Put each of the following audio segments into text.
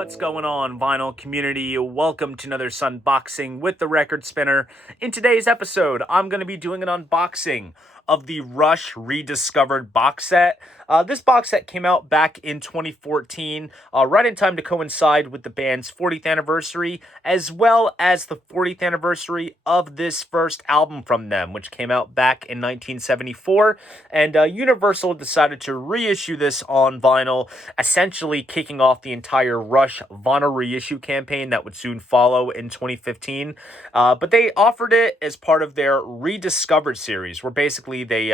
what's going on, vinyl community? Welcome to another Sunboxing with the Record Spinner. In today's episode, I'm going to be doing an unboxing of the Rush Rediscovered box set. This box set came out back in 2014, right in time to coincide with the band's 40th anniversary, as well as the 40th anniversary of this first album from them, which came out back in 1974. And Universal decided to reissue this on vinyl, essentially kicking off the entire Rush vinyl reissue campaign that would soon follow in 2015. But they offered it as part of their Rediscovered series, where basically they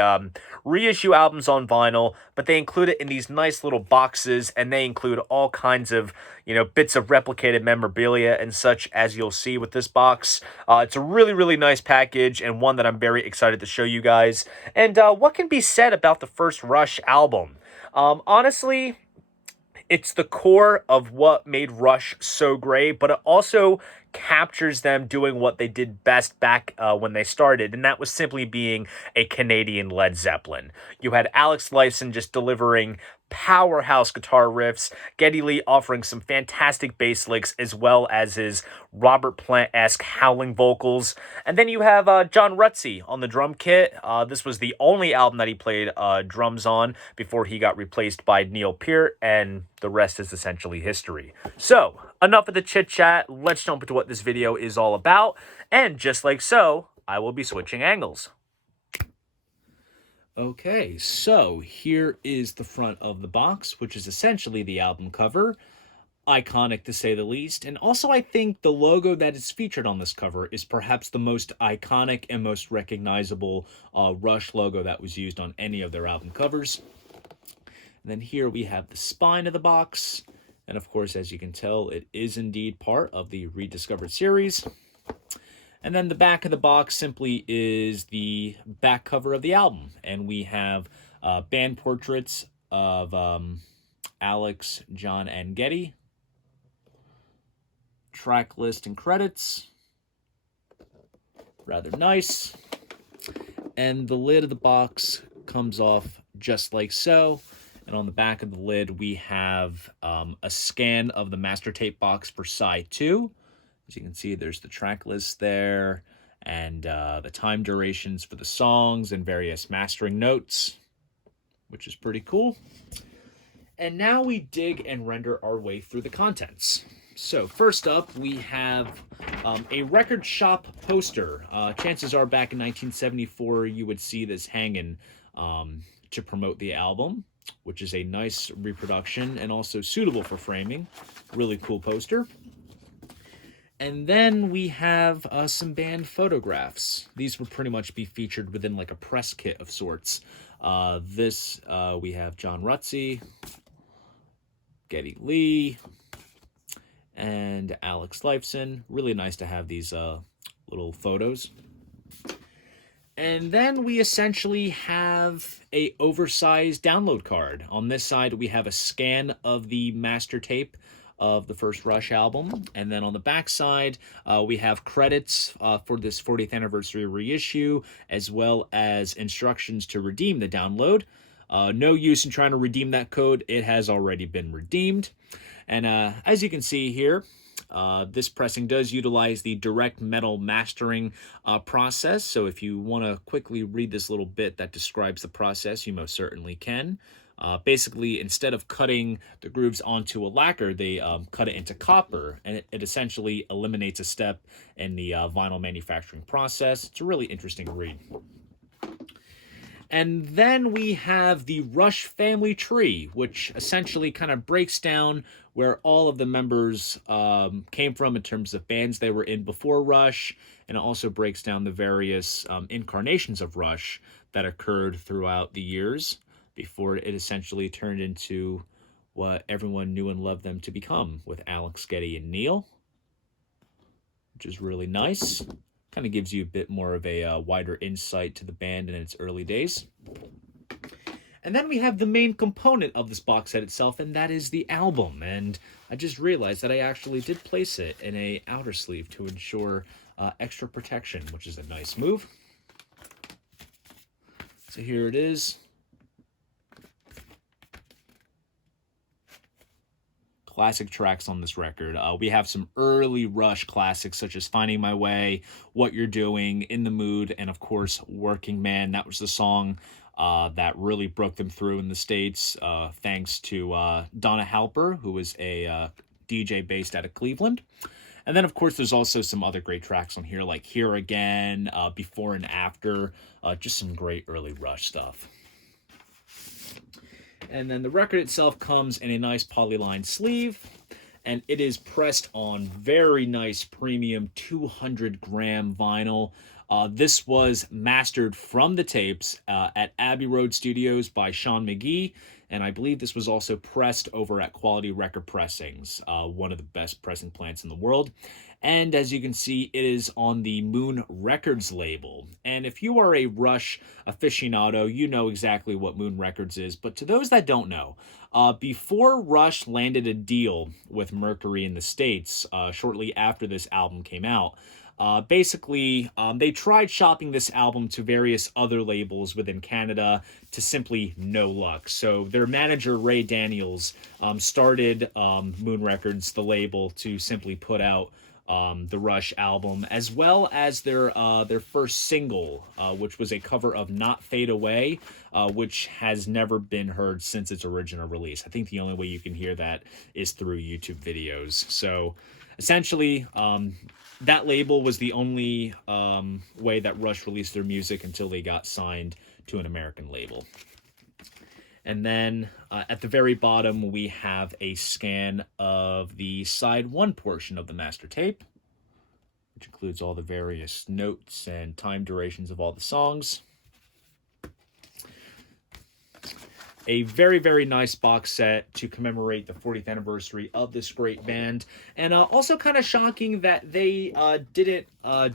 reissue albums on vinyl, but they include it in these nice little boxes, and they include all kinds of, bits of replicated memorabilia and such, as you'll see with this box. It's a really, really nice package, and one that I'm very excited to show you guys. And what can be said about the first Rush album? Honestly, it's the core of what made Rush so great, but it also captures them doing what they did best back when they started, and that was simply being a Canadian Led Zeppelin. You had Alex Lifeson just delivering powerhouse guitar riffs, Geddy Lee offering some fantastic bass licks, as well as his Robert Plant-esque howling vocals. And then you have John Rutsey on the drum kit. This was the only album that he played drums on before he got replaced by Neil Peart, and the rest is essentially history. So, enough of the chit-chat. Let's jump into what this video is all about. And just like so, I will be switching angles. Okay, so here is the front of the box, which is essentially the album cover. Iconic to say the least. And also, I think the logo that is featured on this cover is perhaps the most iconic and most recognizable Rush logo that was used on any of their album covers. And then here we have the spine of the box. And of course, as you can tell, it is indeed part of the Rediscovered series. And then the back of the box simply is the back cover of the album. And we have band portraits of Alex, John, and Geddy. Track list and credits. Rather nice. And the lid of the box comes off just like so. And on the back of the lid, we have a scan of the master tape box for side 2. As you can see, there's the track list there, and the time durations for the songs and various mastering notes, which is pretty cool. And now we dig and render our way through the contents. So first up, we have a record shop poster. Chances are back in 1974, you would see this hanging to promote the album, which is a nice reproduction and also suitable for framing. Really cool poster. And then we have some band photographs. These would pretty much be featured within like a press kit of sorts. We have John Rutsey, Geddy Lee, and Alex Lifeson. Really nice to have these little photos. And then we essentially have a oversized download card. On this side, we have a scan of the master tape of the first Rush album. And then on the back side, we have credits for this 40th anniversary reissue, as well as instructions to redeem the download. No use in trying to redeem that code. It has already been redeemed. And as you can see here, this pressing does utilize the direct metal mastering process. So if you want to quickly read this little bit that describes the process, you most certainly can. Basically, instead of cutting the grooves onto a lacquer, they cut it into copper, and it essentially eliminates a step in the vinyl manufacturing process. It's a really interesting read. And then we have the Rush family tree, which essentially kind of breaks down where all of the members came from in terms of bands they were in before Rush, and it also breaks down the various incarnations of Rush that occurred throughout the years before it essentially turned into what everyone knew and loved them to become, with Alex, Geddy, and Neil, which is really nice. Kind of gives you a bit more of a wider insight to the band in its early days. And then we have the main component of this box set itself, and that is the album. And I just realized that I actually did place it in a outer sleeve to ensure extra protection, which is a nice move. So here it is. classic tracks on this record. We have some early Rush classics such as Finding My Way, What You're Doing, In the Mood, and of course, Working Man. That was the song that really broke them through in the States, thanks to Donna Halper, who was a DJ based out of Cleveland. And then, of course, there's also some other great tracks on here, like Here Again, Before and After, just some great early Rush stuff. And then the record itself comes in a nice polyline sleeve, and it is pressed on very nice premium 200-gram vinyl. This was mastered from the tapes at Abbey Road Studios by Sean McGee, and I believe this was also pressed over at Quality Record Pressings, one of the best pressing plants in the world. And as you can see, it is on the Moon Records label. And if you are a Rush aficionado, you know exactly what Moon Records is. But to those that don't know, before Rush landed a deal with Mercury in the States, shortly after this album came out, basically, they tried shopping this album to various other labels within Canada to simply no luck. So their manager, Ray Daniels, started Moon Records, the label, to simply put out the Rush album, as well as their first single, which was a cover of Not Fade Away, which has never been heard since its original release. I think the only way you can hear that is through YouTube videos. So essentially, that label was the only way that Rush released their music until they got signed to an American label. And then at the very bottom, we have a scan of the side 1 portion of the master tape, which includes all the various notes and time durations of all the songs. A very, very nice box set to commemorate the 40th anniversary of this great band. And also kind of shocking that they didn't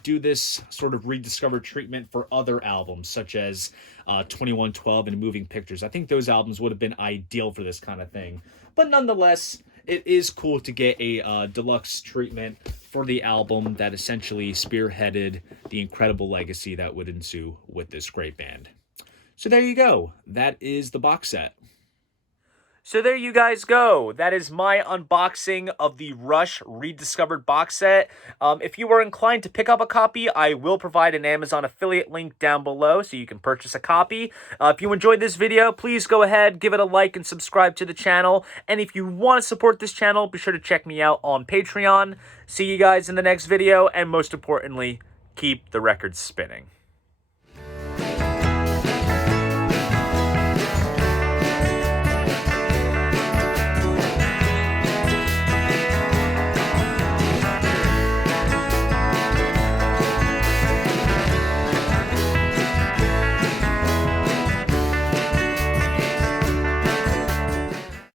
do this sort of rediscovered treatment for other albums, such as 2112 and Moving Pictures. I think those albums would have been ideal for this kind of thing. But nonetheless, it is cool to get a deluxe treatment for the album that essentially spearheaded the incredible legacy that would ensue with this great band. So there you go. That is the box set. So there you guys go. That is my unboxing of the Rush Rediscovered box set. If you are inclined to pick up a copy, I will provide an Amazon affiliate link down below so you can purchase a copy. If you enjoyed this video, please go ahead, give it a like, and subscribe to the channel. And if you want to support this channel, be sure to check me out on Patreon. See you guys in the next video, and most importantly, keep the records spinning.